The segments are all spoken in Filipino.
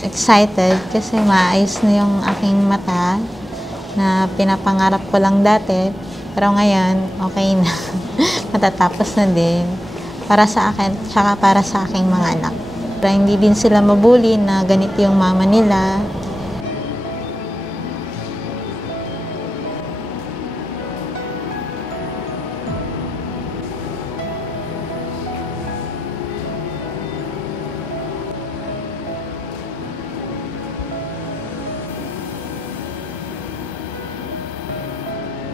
Excited kasi maayos na yung aking mata na pinapangarap ko lang dati. Pero ngayon, okay na. Matatapos na din. Para sa akin, tsaka para sa aking mga anak. Para hindi din sila mabuli na ganito yung mama nila.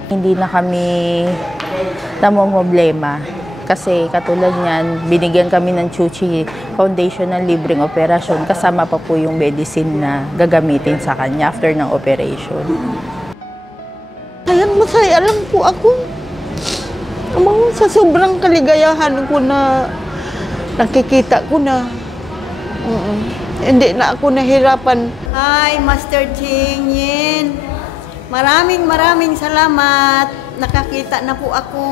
Hindi na kami namomroblema kasi katulad niyan, binigyan kami ng Chuchi Foundation ng libreng operasyon kasama pa po yung medicine na gagamitin sa kanya after ng operation. Kaya masaya lang po ako. Sa sobrang kaligayahan ko na nakikita ko na hindi na ako nahirapan. Hi, Master Ching Yin. Maraming salamat. Nakakita na po ako.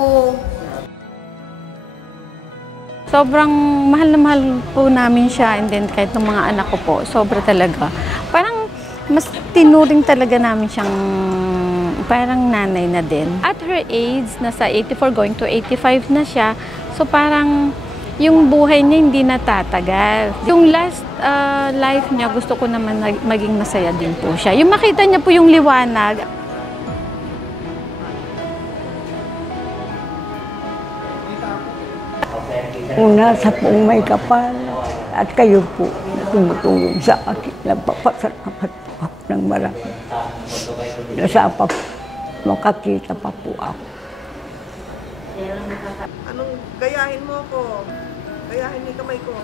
Sobrang mahal na mahal po namin siya, and then kahit ng mga anak ko po, sobra talaga. Parang mas tinuring talaga namin siyang parang nanay na din. At her age, nasa 84 going to 85 na siya, so parang yung buhay niya hindi natatagal. Yung last life niya, gusto ko naman maging masaya din po siya. Yung makita niya po yung liwanag. Una sa pong may kapal at kayo po na tumutulong sa akin. Nagpapasalamat po ako ng marami. Nasa pa makakita pa po ako. Anong gayahin mo ko? Gayahin ni kamay ko.